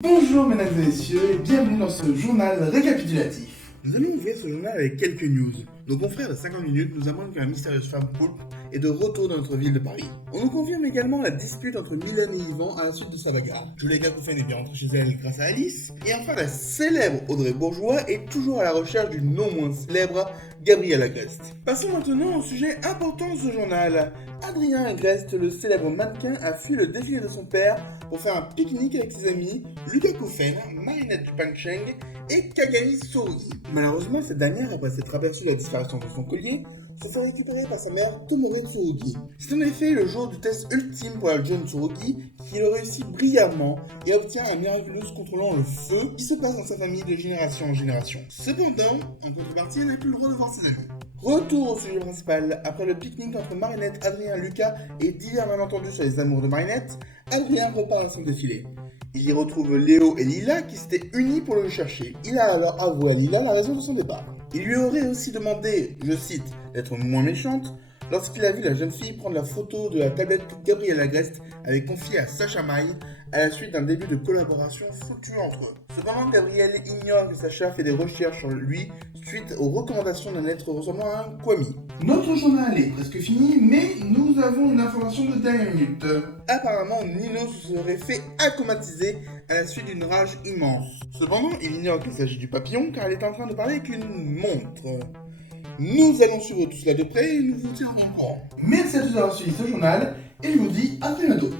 Bonjour mesdames et messieurs et bienvenue dans ce journal récapitulatif. Nous allons ouvrir ce journal avec quelques news. Nos confrères de 50 minutes nous apprennent qu'un mystérieuse femme poulpe est de retour dans notre ville de Paris. On nous confirme également la dispute entre Mylène et Yvan à la suite de sa bagarre. Julia Cacophène est bien rentrée chez elle grâce à Alice. Et enfin la célèbre Audrey Bourgeois est toujours à la recherche du non moins célèbre Gabriel Agreste. Passons maintenant au sujet important de ce journal. Adrien Agreste, le célèbre mannequin, a fui le défilé de son père pour faire un pique-nique avec ses amis Lucas Koufen, Marinette Dupancheng et Kagami Sorugi. Malheureusement, cette dernière, après s'être aperçue de la disparition de son collier, se fait récupérer par sa mère Tomori Tsurugi. C'est en effet le jour du test ultime pour la jeune Tsurugi qui le réussit brillamment et obtient un miraculeux contrôlant le feu qui se passe dans sa famille de génération en génération. Cependant, en contrepartie, elle n'a plus le droit de voir ses amis. Retour au sujet principal. Après le pique-nique entre Marinette, Adrien, Lucas et divers malentendus sur les amours de Marinette, Adrien repart à son défilé. Il y retrouve Léo et Lila qui s'étaient unis pour le chercher. Il a alors avoué à Lila la raison de son départ. Il lui aurait aussi demandé, je cite, d'être moins méchante, lorsqu'il a vu la jeune fille prendre la photo de la tablette que Gabriel Agreste avait confiée à Sacha Maille à la suite d'un début de collaboration fructueux entre eux. Cependant, Gabriel ignore que Sacha fait des recherches sur lui suite aux recommandations d'un être ressemblant à un Kwami. Notre journal est presque fini, mais nous avons une information de dernière minute. Apparemment, Nino se serait fait accomatiser à la suite d'une rage immense. Cependant, il ignore qu'il s'agit du papillon car elle est en train de parler avec une montre. Nous allons suivre tout cela de près et nous vous tiendrons au courant. Merci à tous d'avoir suivi ce journal et je vous dis à très bientôt.